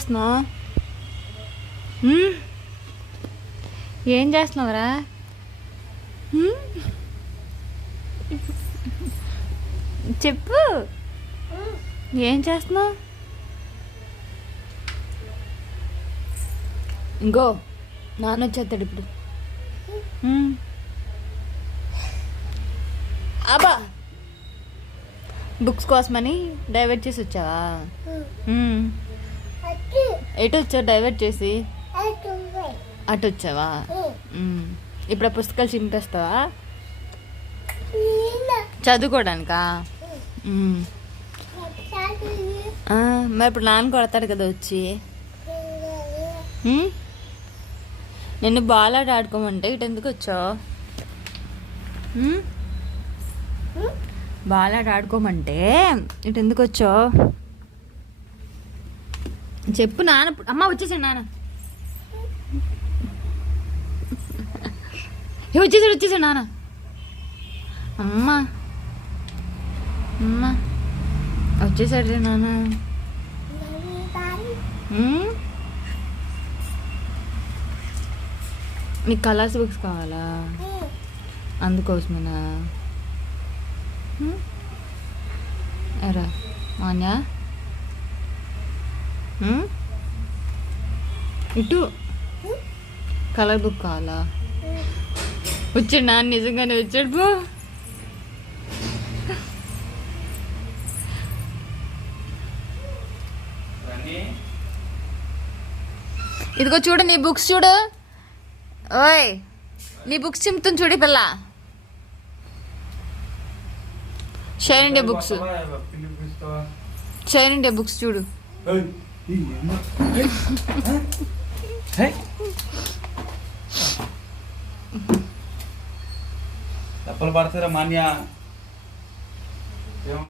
చేస్తున్నావు? ఏం చేస్తున్నావురా? చెప్పు ఏం చేస్తున్నావు ఇంకో నాన్న వచ్చేస్తాడు ఇప్పుడు. అబ్బా బుక్స్ కోసమని డైవర్ట్ చేసి వచ్చావా. ఎటు వచ్చావు డైవర్ట్ చేసి. అటు వచ్చావా ఉమ్. ఇప్పుడు ఆ పుస్తకాలు చింపేస్తావా? చదువుకోవడానికా. ఆ, మరి ఇప్పుడు నాన్న కొడతాడు కదా వచ్చి? నిన్ను బాల్ ఆట ఆడుకోమంటే ఇటు ఎందుకు వచ్చావు? బాల్ ఆట ఆడుకోమంటే ఇటు ఎందుకు వచ్చావు? చెప్పు నాన్న అమ్మ వచ్చేసాడు నాన్న. వచ్చేసాడు వచ్చేసాడు నాన్న. అమ్మ అమ్మ వచ్చేసాడు రే నాన్న నీకు కలర్స్ బుక్స్ కావాలా? అందుకోసమేనా? ఎరా మాన్యా? ఇటు. కలర్ బుక్ కావాలా? వచ్చాడు నాన్న నిజంగానే వచ్చాడు పో. ఇదిగో చూడు నీ బుక్స్ చూడు. ఓయ్ నీ బుక్స్ చింపుతుంది చూడు పిల్ల. Shine India books shine India books చూడు. దెబ్బలు పడతారా మాన్యా